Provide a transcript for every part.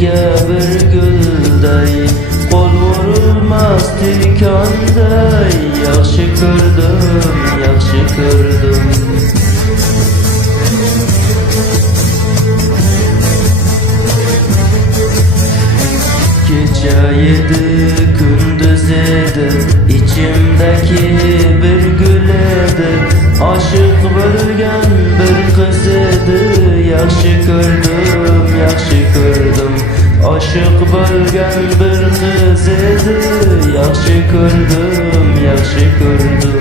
sevgiga bir gulday, qo'l urmas tikonday. Yaxshi ko'rdim, yaxshi ko'rdim. Kecha edi, kunduz edi, ichimdagi bir gul edi. Oshiq bo'lgan bir qiz edi. Yaxshi ko'rdim, yaxshi ko'rdim. Oshiq bo'lgan bir qiz edi. Yaxshi ko'rdim, yaxshi ko'rdim.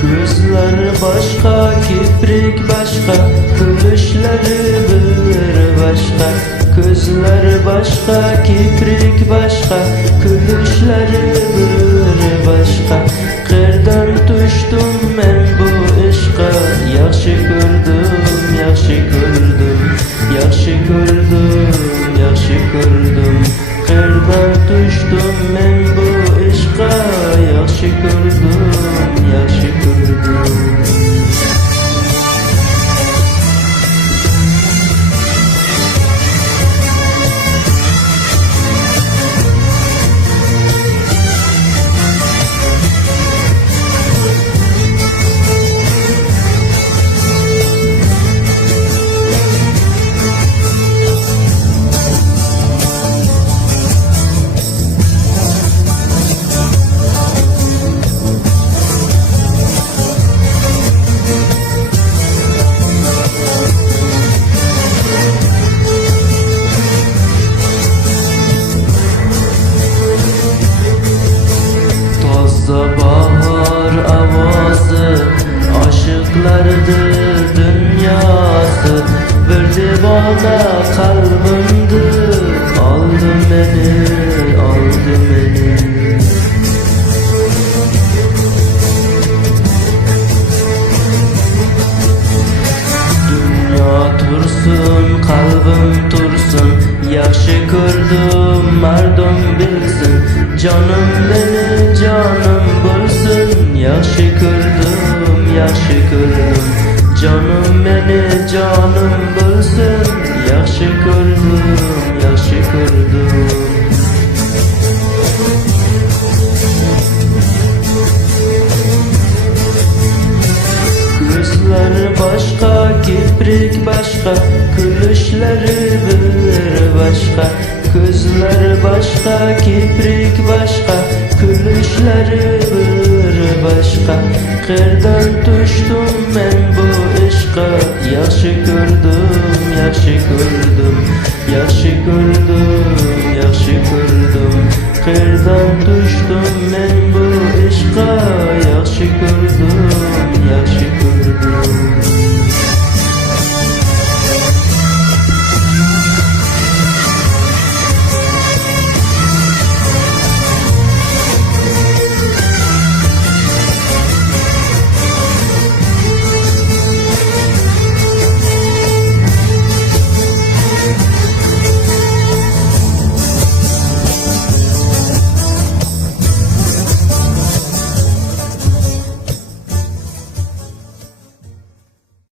Ko'zlari boshqa, kiprik boshqa, kulishlari bir boshqa. Ko'zlari boshqa, kiprik boshqa, kulishlari bir boshqa. Qayerdan tushdim men bu ishqa? Yaxshi ko'rdim, yaxshi ko'rdim. Yaxshi ko'rdim, yaxshi ko'rdim. Qayerdan tushdim men bu ishqa? Yaxshi ko'rdim, yaxshi ko'rdim. Bahar ovozi, oshiqlardir dunyosi. Bir devona qalbimdir, oldi meni, oldi meni. Dunyo tursin, qalbim tursin. Yaxshi ko'rdim, mardum bilsin. Jonim meni, jonim bo'lsin. Yaxshi ko'rdim, yaxshi ko'rdim. Jonim meni, jonim bo'lsin. Yaxshi ko'rdim, yaxshi ko'rdim. Ko'zlari boshqa, kiprik boshqa, kulishlari bir boshqa. Ko'zlari boshqa, kiprik boshqa, kulishlari bir boshqa. Qayerdan tushdim men bu ishqa? Yaxshi ko'rdim, yaxshi ko'rdim. Yaxshi ko'rdim, yaxshi ko'rdim. Qayerdan tushdim men bu ishqa? Yaxshi ko'rdim,